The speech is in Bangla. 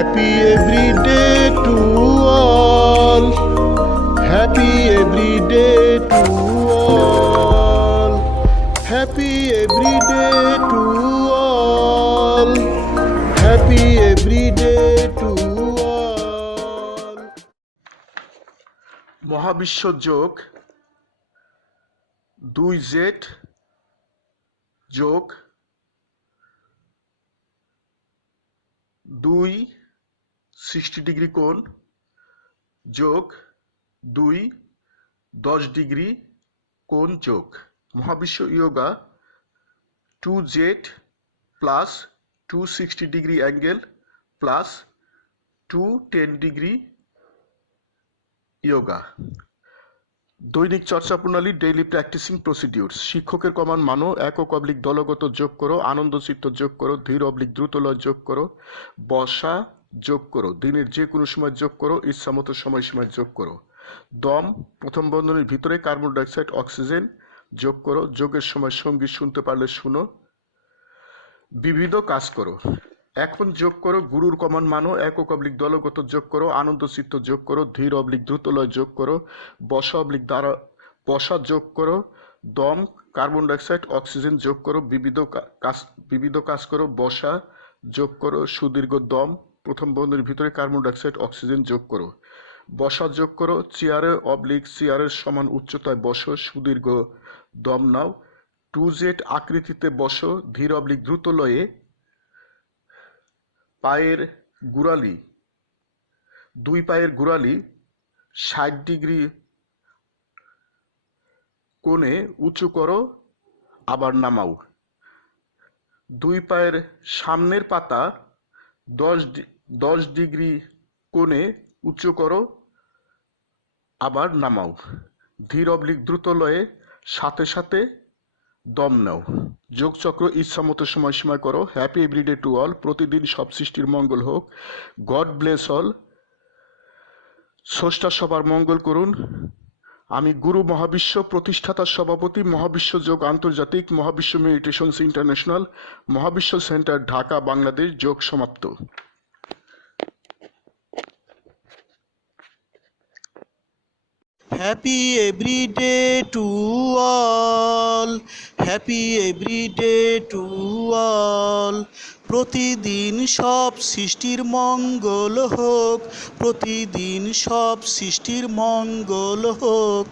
Happy every day to all. Happy every day to all. Happy every day to all. Happy every day to all. মহাবিশ্ব যোগ 2z যোগ 2 60 ডিগ্রি কোণ যোগ 2 10 ডিগ্রি কোণ যোগ মহাবিশ্ব yoga 2z plus 260 degree angle plus 210 degree yoga দৈনিক চর্চা প্রণালী ডেইলি প্র্যাকটিসিং প্রসিডিউরস শিক্ষকের কমান মানো একক অবলিক দলগত যোগ করো আনন্দচিত্ত যোগ করো ধীর অবলিক দ্রুতলয় যোগ করো বসা যোগ করো দিনের যে কোনো সময় যোগ করো ইচ্ছামতো সময়সীমায় যোগ করো দম প্রথম বন্ধনীর ভিতরে কার্বন ডাইঅক্সাইড অক্সিজেন যোগ করো যোগের সময় সঙ্গীত শুনতে পারলে শুনো বিবিধ কাজ করো এখন যোগ করো গুরুর কমান মানো একক অবলিক দলগত যোগ করো আনন্দচিত্ত যোগ করো ধীর অবলিক দ্রুতলয় যোগ করো বসা অবলিক দ্বারা বসা যোগ করো দম কার্বন ডাইঅক্সাইড অক্সিজেন যোগ করো বিবিধ কাজ করো বসা যোগ করো সুদীর্ঘ দম প্রথম বন্ধনীর ভিতরে কার্বন ডাইঅক্সাইড অক্সিজেন যোগ করো বসা যোগ করো চেয়ারে অবলিক চেয়ারের সমান উচ্চতায় বসো সুদীর্ঘ দম নাও 2z আকৃতিতে বসো ধীর অবলিক দ্রুতলয়ে পায়ের গোড়ালি দুই পায়ের গোড়ালি 60 ডিগ্রি কোণে উঁচু করো আবার নামাও দুই পায়ের সামনের পাতা 10 ডিগ্রি কোণে উঁচু করো আবার নামাও ধীর অবলিক দ্রুতলয়ে সাথে সাথে দম নাও যোগচক্র ইচ্ছামতো সময়সীমায় করো হ্যাপি এভরিডে টু অল প্রতিদিন সব সৃষ্টির মঙ্গল হোক গড ব্লেস অল স্রষ্টা সবার মঙ্গল করুন আমি গুরু মহাবিশ্ব প্রতিষ্ঠাতার সভাপতি মহাবিশ্ব যোগ আন্তর্জাতিক মহাবিশ্ব মেডিটেশনস ইন্টারন্যাশনাল মহাবিশ্ব সেন্টার ঢাকা বাংলাদেশ যোগ সমাপ্ত Happy every day to all. Happy every day to all. প্রতিদিন সব সৃষ্টির মঙ্গল হোক প্রতিদিন সব সৃষ্টির মঙ্গল হোক